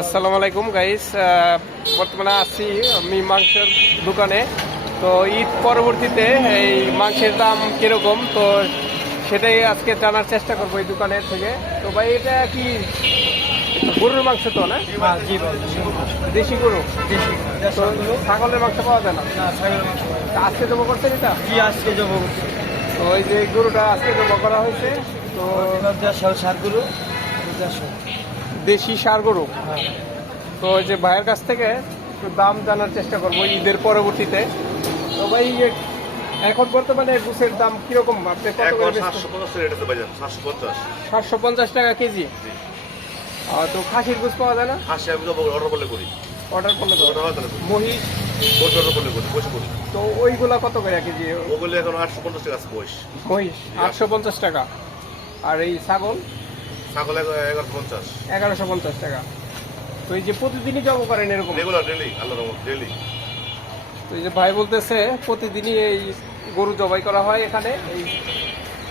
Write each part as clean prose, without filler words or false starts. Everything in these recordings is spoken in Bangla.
আসসালামু আলাইকুম গাইস, বর্তমানে আছি আমি মাংসের দোকানে। তো ঈদ পরবর্তীতে এই মাংসের দাম কিরকম, তো সেটাই আজকে জানার চেষ্টা করবো এই দোকানের থেকে। তো ভাই, এটা কি গরুর মাংস তো না? দেশি গরু। তো ছাগলের মাংস পাওয়া যায় না? আজকে জমা করছেন এটা? আজকে জমা করছি। তো এই যে গরুটা আজকে জমা করা হয়েছে, তো সার গরু, দেশি ষাঁড় গরু। তো ওই যে ভাইয়ের কাছ থেকে একটু দাম জানার চেষ্টা করবো ঈদের পরবর্তীতে। তো ভাই, এখন বর্তমানে গুছের দাম কিরকম? আপনি কত করে বেচছেন? 750 টাকা কেজি। তো খাসির গুছ পাওয়া যায় না? অর্ডার করলে করি। অর্ডার করলে তো মহিষ, অর্ডার করলে করি, বসে করি। তো ওইগুলা কত করে কেজি? ওগুলো এখন 850 টাকা আছে বয়স। মহিষ 850 টাকা, আর এই ছাগল ছাগল 1150। 1150 টাকা। তো এই যে প্রতিদিনই জব করেন এরকম? রেগুলার ডেলি, আল্লাহর রহমত ডেলি। তো এই যে ভাই বলতেছে প্রতিদিনই এই গরু জবাই করা হয় এখানে এই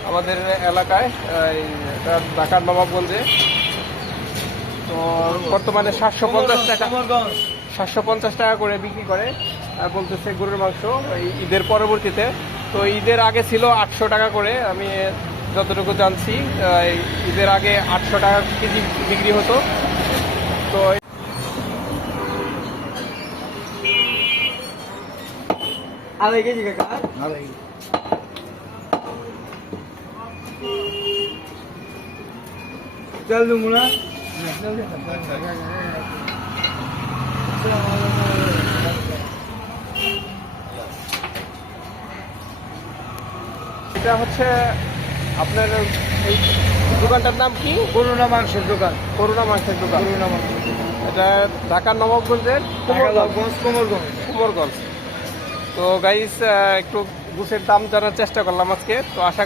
আমাদের এলাকায়, এটা ঢাকার নবাবগঞ্জে। তো বর্তমানে 750 টাকা করে বিক্রি করে। আর বলতেছে গরুর মাংস এই ঈদের পরবর্তীতে। তো ঈদের আগে ছিল 800 টাকা করে, আমি যতটুকু জানছি ঈদের আগে 800 টাকা কেজি বিক্রি হতো। তো আড়াই কেজি কাকা, চল দেবো না। এটা হচ্ছে আপনার এই দোকানটার নাম কি? করুণা মাংসের দোকান। করুণা মাংসের দোকান। করুণা মাংস, এটা ঢাকার নবাবগঞ্জের কুমোরগঞ্জ। তো গাইস, একটু গুছের দাম জানার চেষ্টা করলাম আজকে। তো আশা